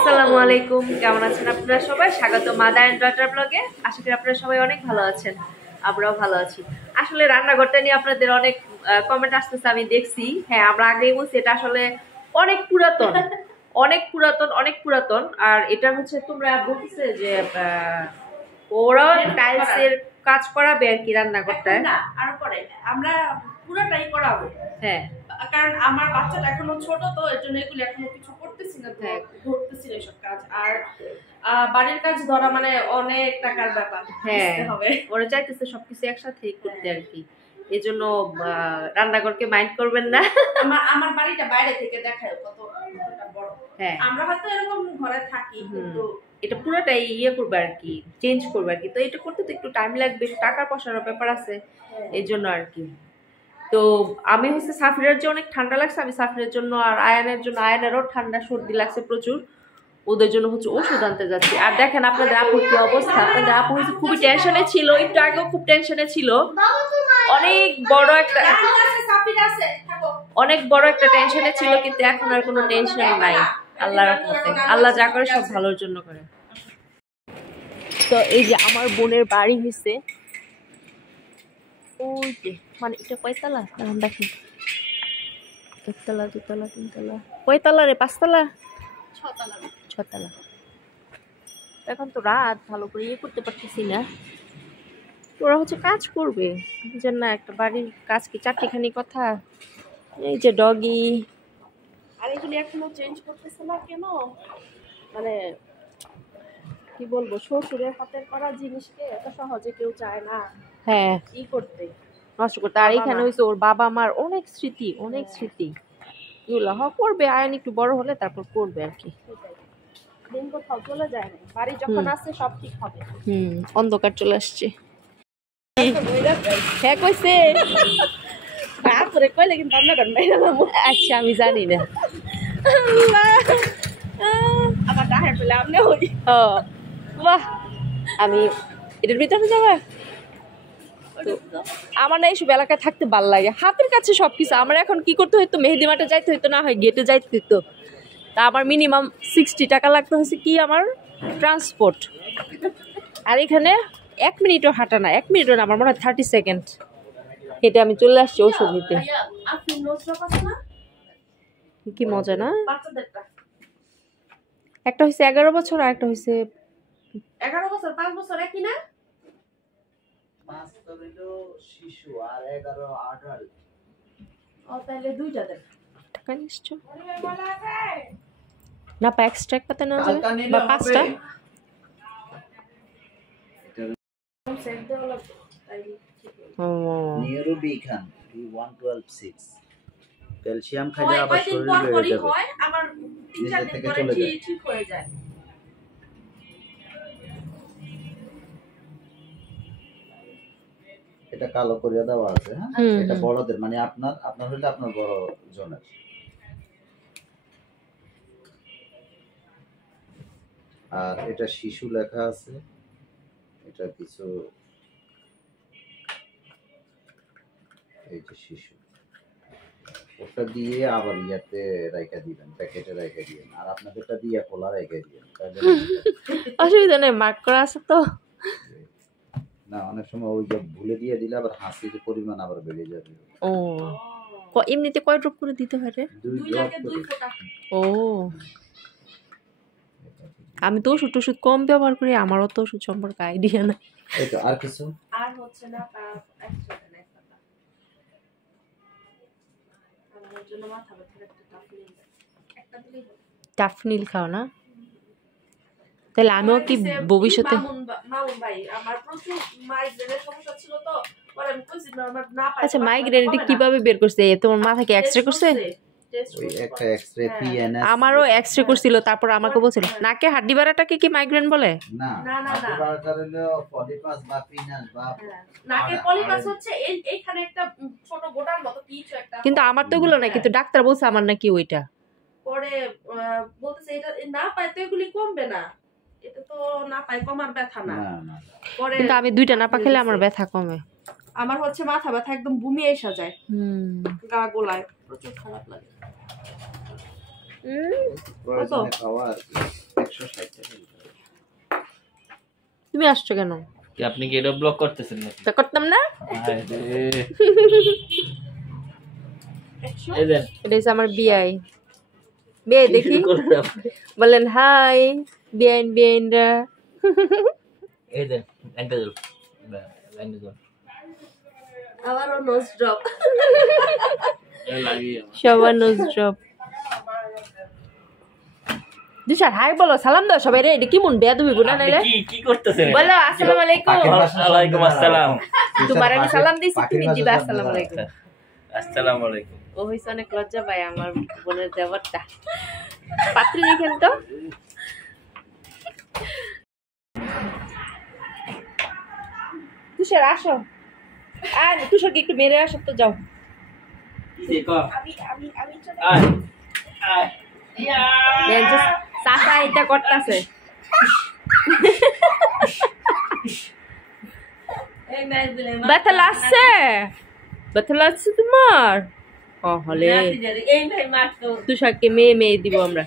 আসসালামু আলাইকুম, কেমন আছেন আপনারা সবাই? স্বাগত মাদার এন্ড ডটার ব্লগে। আশা করি আপনারা সবাই অনেক ভালো আছেন, আমরাও ভালো আছি। আসলে রান্নাঘরটা নিয়ে আপনাদের অনেক কমেন্ট আসতেছে, আমি দেখছি। হ্যাঁ, আমরা আগেই বলছি এটা আসলে অনেক পুরাতন, অনেক পুরাতন, অনেক পুরাতন। আর এটা হচ্ছে তোমরা বলতেছে যে ওরা টাইলসের কাজ করাবে আর কি রান্নাঘরটায়। না, আর পরে আমরা পুরোটাই করাবো। হ্যাঁ, কারণ আমার বাচ্চাটা এখনো ছোট, তো এর জন্য এগুলো এখনো কিছু করতেছি না, ধরতেছি না এসব কাজ। আর বাড়ির কাজ ধরা মানে অনেক টাকার ব্যাপার। হ্যাঁ, ওরা চাইতেছে সবকিছু একসাথে করতে আর কি। এই জন্য রান্নাঘরকে মাইন্ড করবেন না। আমার বাড়িটা বাইরে থেকে দেখায় কতটা বড়। হ্যাঁ, আমরা হয়তো এরকম ঘরে থাকি, কিন্তু এটা পুরোটাই ইয়ে করবে আর কি, চেঞ্জ করবে আর কি। তো এটা করতে তো একটু টাইম লাগবে, টাকা পয়সার ব্যাপার আছে, এই জন্য আর কি। তো আমি হচ্ছে সাফিরের জন্য অনেক ঠান্ডা লাগছে, আমি সাফিরের জন্য আর আয়ানের জন্য, আয়ানেরও ঠান্ডা সর্দি লাগছে প্রচুর, ওদের জন্য হচ্ছে ওষুধ আনতে যাচ্ছি। আর দেখেন আপনাদের আপুর কি অবস্থা। আপনাদের আপু হচ্ছে খুবই টেনশনে ছিল, একটু আগেও খুব টেনশনে ছিল। অনেক বড় একটা টেনশনে ছিল, কিন্তু এখন আর কোনো টেনশন নাই। আল্লাহর রহমতে, আল্লাহ যা করে সব ভালোর জন্য করে। তো এই যে আমার বোনের বাড়ি হয়েছে ওই যে, মানে এটা কয়তলা দেখেন, একতলা, দুতলা, তিনতলা, কয়তলা রে? পাঁচতলা, ছতলা। এখন তো রাত, ভালো করে ইয়ে করতে পারতেছি না। ওরা হচ্ছে কাজ করবে, বুঝেন না, একটা বাড়ির কাজ কি চারটিখানি কথা। এই যে ডগি, আর এগুলি এখনো চেঞ্জ করতেছে না কেন? মানে কি বলবো, শ্বশুরের হাতের করা জিনিসকে এত সহজে কেউ চায় না। হ্যাঁ, কি করতে, নষ্ট করতে। আর এখানে হয়েছে ওর বাবা মার অনেক স্মৃতি, অনেক স্মৃতি। এগুলো করবে, আয়ন একটু বড় হলে তারপর করবে আর কি। দিন কোথাও চলে যায় না, বাড়ি যখন আছে সব ঠিক হবে। অন্ধকার চলে আসছে। হ্যাঁ কইছে, তারপরে কইলে কিন্তু আমরা আচ্ছা আমি জানি না। আবার ডাহে পেলে আপনি হই। বাহ, আমি এটার ভিতরে যাবে। আমার না এইসব এলাকায় থাকতে ভালো লাগে, হাতের কাছে সবকিছু। আমার এখন কি করতে হইতো, মেহেদি মাঠে যাইতে হইতো, না হয় গেটে যাইতে হইতো। তা আমার মিনিমাম 60 টাকা লাগতে হয়েছে কি আমার ট্রান্সপোর্ট। আর এখানে 1 মিনিটও হাঁটা না, 1 মিনিটও না, আমার মনে হয় 30 সেকেন্ড হেঁটে আমি চলে আসছি ওষুধ নিতে। কি মজা না? একটা হয়েছে 11 বছর, আর একটা হয়েছে 11 বছর, 5 বছর একই না? 5 তো হইলো শিশু আর 11 আডাল্ট। ও তাহলে দুইটা দেন। টাকা নিশ্চয় না, পা এক্সট্রাক্ট পাতে না যায় বা 5টা। নিউরোবি খান 1126 ক্যালসিয়াম খাইলে আবার শরীর বেড়ে যাবে, হয় আবার 3-4 দিন পরে ঠিক হয়ে যায়। এটা কালো করে দেওয়া আছে। হ্যাঁ, এটা বড়দের, মানে আপনার হইলে আপনার বড় জনের। আর এটা শিশু লেখা আছে, এটা কিছু, এই যে শিশু, ওটা দিয়ে আবার ইয়াতে রাইখা দিবেন, প্যাকেটে রাইখা দিবেন। আর আপনাদেরটা দিয়ে খোলা রাইখা দিবেন, তাহলে অসুবিধা নেই, মার্ক করা আছে তো। না, অনেক সময় ওই যে ভুলে দিয়ে দিলে আবার হাসির পরিমাণ আবার বেড়ে যাবে। ও, এমনিতে কয় ড্রপ করে দিতে হয় রে? 2 ড্রপ করে। ও, আমি তো ওষুধ কম ব্যবহার করি, আমারও তো ওষুধ সম্পর্কে আইডিয়া নাই। এই তো, আর কিছু আর হচ্ছে না, একটা দেন, আমার জন্য মাথা ব্যথার একটা টাফনিল দেন, একটা দিলেই হবে। টাফনিল খাও না? তাহলে আমিও কি ভবিষ্যতে? মামুন ভাই, আমার প্রচুর মাইগ্রেনের সমস্যা ছিল, তো পরে আমি কইছি আমার না পাই। আচ্ছা, মাইগ্রেন এটা কিভাবে বের করছে? তোমার মাথা কি এক্সরে করছে? ওই একটা এক্সরে পিএনএস, আমারও এক্সরে করছিল, তারপর আমাকে বলছিল নাকে হাড্ডি বাড়াটাকে কি মাইগ্রেন বলে? না না না, হাড্ডি বাড়াটা হলো পলিপাস বা পিনাস বা নাকে পলিপাস হচ্ছে এইখানে একটা ছোট গোটার মতো কিছু একটা। কিন্তু আমার তো এগুলো না, কিন্তু ডাক্তার বলছে আমার নাকি ওইটা। পরে বলতেছে এটা না পায় তো এগুলি কমবে না, এটা তো না পায় কমার ব্যথা না। পরে কিন্তু আমি 2টা না পা খেলে আমার ব্যথা কমে। আমার হচ্ছে মাথা ব্যথা একদম বমি এসে যায়, গা গোলায়, প্রচুর খারাপ লাগে। প্রয়োজনে খাওয়া আর কি 160 টাকা দিতে হবে। তুমি আসছো কেন? কি আপনি কি এটা ব্লক করতেছেন নাকি? তা করতাম না। এই দেন এটা হচ্ছে আমার বিআই। বিআই দেখি বলেন হাই বিআইন বিআইনরা। এই দেন একটা জল লাইনে জল আবারও নোজ ড্রপ। লাগিয়ে সবার নোজ ড্রপ। দিশার হাই বলো, সালাম দাও সবাই রে। এটা কি মন বেয়া তুমি গুনা নাইলে কি কি করতেছেন? বলো আসসালামু আলাইকুম। ওয়ালাইকুম আসসালাম। তোমার আমি সালাম দিছি, তুমি দিবা আসসালামু আলাইকুম। আসসালামু আলাইকুম। ও হইছে অনেক লজ্জা পায় আমার বোনের দেবরটা। পাত্রী দেখেন তো। তুষার আসো, আর তুষারকে একটু মেরে আসো তো, যাও। চাচা এটা করতেছে। ব্যথা লাগছে? ব্যথা লাগছে তোমার? হলে তুষারকে মেয়ে মেয়ে দিব আমরা।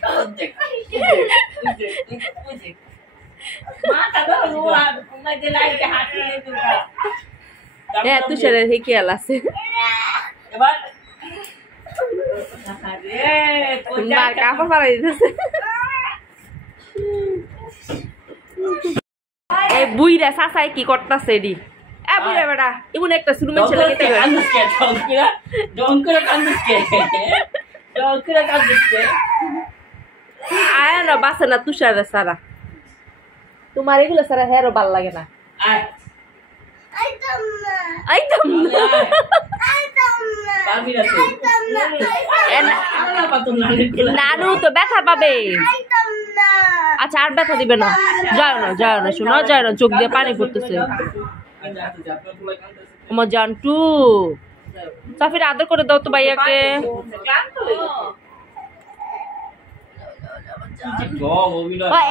হ্যাঁ তুষারের হে খেয়াল আছে। কাপড় পাড়াই দিতেছে। এই বুইরা চাচাই কি করতেছে এডি? বুইরা বেটা এমন একটা সুরমের ছেলে কেটে আয় না বাসে না তুষার সারা। তোমার এগুলো সারা হেরও ভাল লাগে না। নানু তো ব্যথা পাবে। আচ্ছা আর ব্যথা দিবে না, যাও না যাও না, শোনো যাও না, চোখ দিয়ে পানি পড়তেছে। আমার জানটু সাফির আদর করে দাও তো ভাইয়াকে।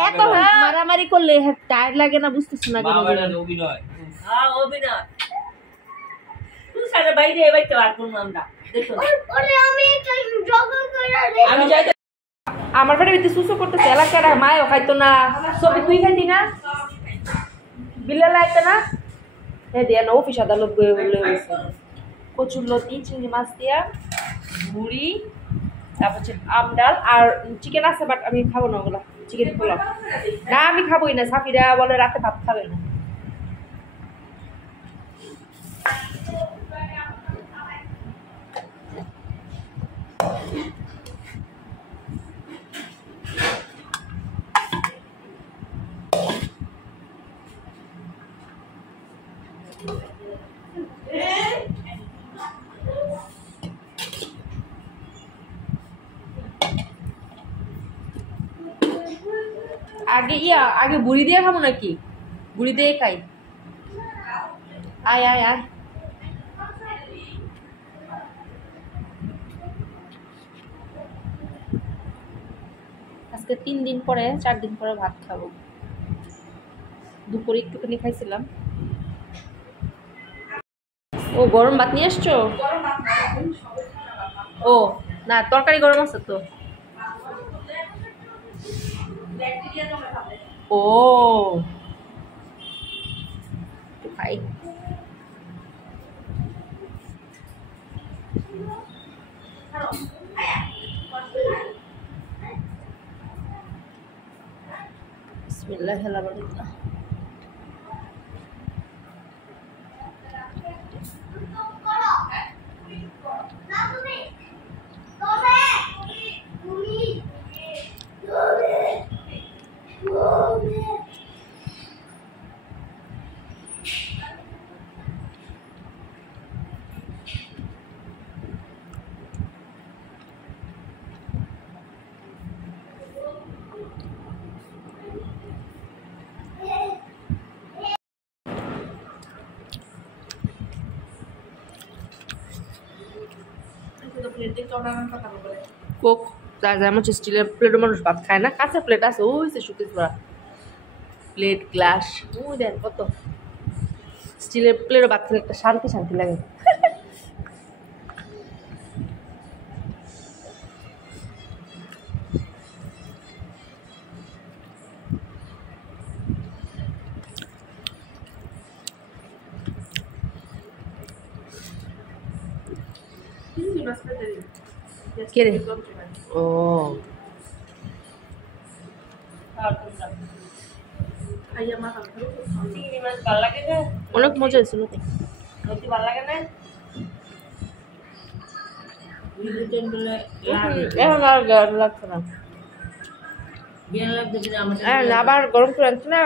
এত মারামারি করলে টায়ার লাগে না, বুঝতেছ না কেন? আমার বাড়ির ভিতরে সুসু করতেছে, এলাকার মায়ও খাইতো না, সবই তুই খাইতি না, বিল্লাল আইতো না। হ্যাঁ দিয়া না অফিস আদালত গয়ে বলে কচুর লতি, চিংড়ি মাছ দিয়া, মুড়ি, তারপর হচ্ছে আম ডাল আর চিকেন আছে, বাট আমি খাবো না ওগুলো। চিকেন পোলাও না, আমি খাবোই না। সাফিরা বলে রাতে ভাত খাবে না। আগে বুড়ি দিয়ে খাবো নাকি? বুড়ি দিয়ে খাই। আয় আয় আয়। আজকে 3 দিন পরে 4 দিন পরে ভাত খাবো। দুপুরে একটুখানি খাইছিলাম। ও গরম ভাত নিয়ে আসছো? ও না, তরকারি গরম আছে তো। ও খাই। বিসমিল্লাহিররহমানিররহিম। কোক যেমন স্টিলের প্লেটও মানুষ ভাত খায় না, কাঁচা প্লেট আছে ওই যে শুকিয়ে পড়া প্লেট গ্লাস, ওই দেন কত। স্টিলের প্লেটও ভাত খেলে একটা শান্তি শান্তি লাগে। কে রে? ও খাইয়া মাথা চিংড়ি মাছ ভালো লাগে না? অনেক মজা হয়েছিল তো। সত্যি ভালো লাগে না? এখন আর গরম লাগছে না। আবার গরম করে আনছি না।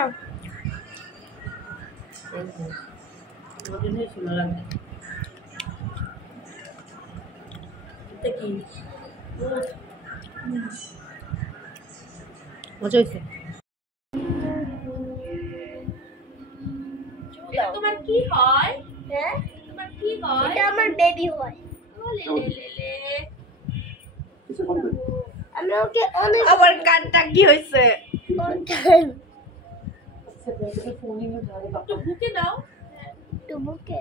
মজা হয়েছে। তোমার কি হয়? হ্যাঁ তোমার কি হয়? এটা আমার বেবি হয় আমি ওকে অনেক আবার কানটা কি হয়েছে? একটু বুকে দাও। টুবুকে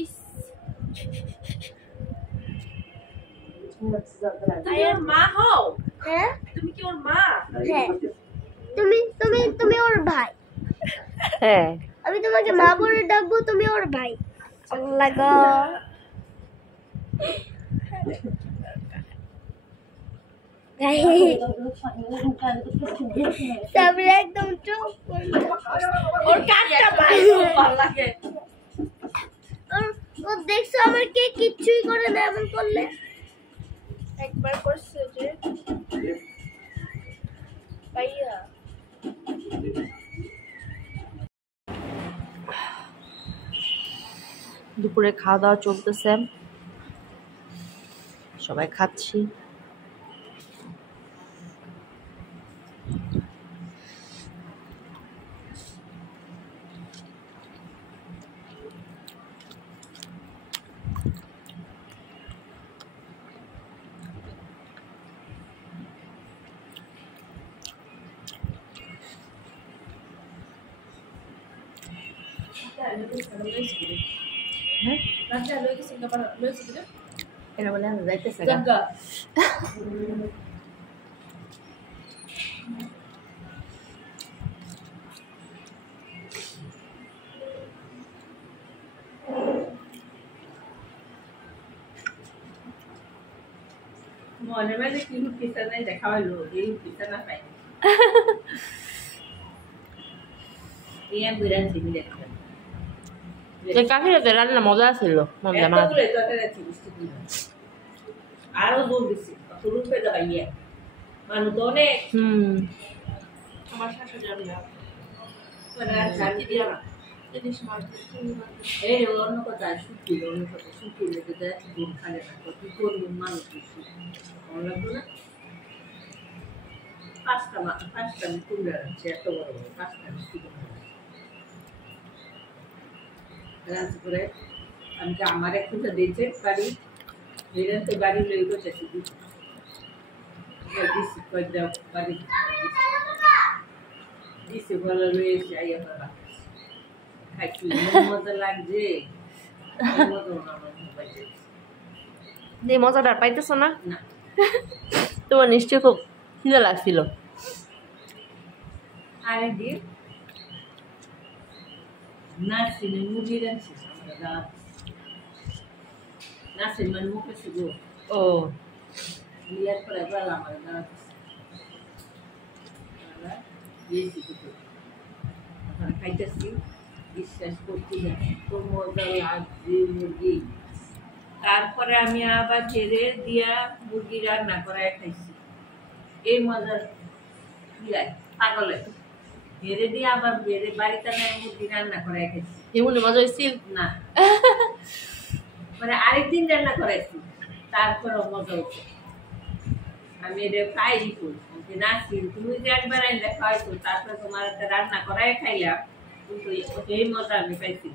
ইস আয়ার মা হও? হ্যাঁ তুমি কি ওর মা? হ্যাঁ তুমি তুমি তুমি ওর ভাই হ্যাঁ আমি তোমাকে মা বলে ডাকবো তুমি ওর ভাই আল্লাহ গো তারপরে একদম চুপ ওর কাজটা ভালো লাগে। ও দেখছো আমার কে কিচ্ছুই করে না এমন করলে একবার করছে যে ভাইয়া দুপুরে খাওয়া দাওয়া চলতেছে, সবাই খাচ্ছি। এটা বলে আমি যাইতেছে গা। মনে মানে কি পিঠা নাই দেখা হলো, এই পিঠা না পাই ইয়া বিরান দিবি দেখতে কাকিরাতে রান্না মজা ছিল, মজা মাছ। এতগুলো তরকারি চিবিস্তি দিল আরো দূর দিছি কত রূপে দাঁড়িয়ে মানুষ তো অনেক আমার শাশুড়ি আমি মানে আর শান্তি দিয়া না জিনিস মাছ এই অন্য কথা শুকি অন্য কথা শুকি লেগে যায় দুধ খালে না তো কি করবো মানুষ বেশি ভালো লাগলো না পাঁচটা আমি তুলে রাখছি এত বড় বড় পাঁচটা আমি তুলে রাখছি করে আমি তো আমার একটা দিয়েছে বাড়ি মেয়েরা তো বাড়ি লই করছে শুধু দিচ্ছি কয়েকটা বাড়ি দিচ্ছি ভালো রয়েছে আইয়া ভালো খাইছি মজা লাগছে মজা আমার মোবাইলে এই মজাটা আর পাইতেছ না? না তোমার নিশ্চয়ই খুব খিদে লাগছিল। আরে দিয়ে নার্সিংয়ে মুরগি রাখছি আমরা দাঁত নার্সিং মানে মুখে শুধু ও বিয়ার পরে বেলা আমার দাঁত দিয়েছি কিছু এখন খাইতেছি বিশ্বাস করছি না তো মজা লাগছে মুরগি তারপরে আমি আবার ঝেড়ে দিয়া মুরগি রান্না করায় খাইছি এই মজার বিলাই পাগলে ঝেড়ে দিয়ে আবার ঝেড়ে বাড়িতে নেয় মুরগি রান্না করায় খাইছি এমনি মজা হয়েছিল না মানে আরেকদিন রান্না করাইছি তারপরে মজা হচ্ছে আমি এটা খাইনি করি নাচি তুমি যে একবার এনে খাওয়াইছো তারপরে তোমার একটা রান্না করাই খাইলাম কিন্তু এই মজা আমি পাইছি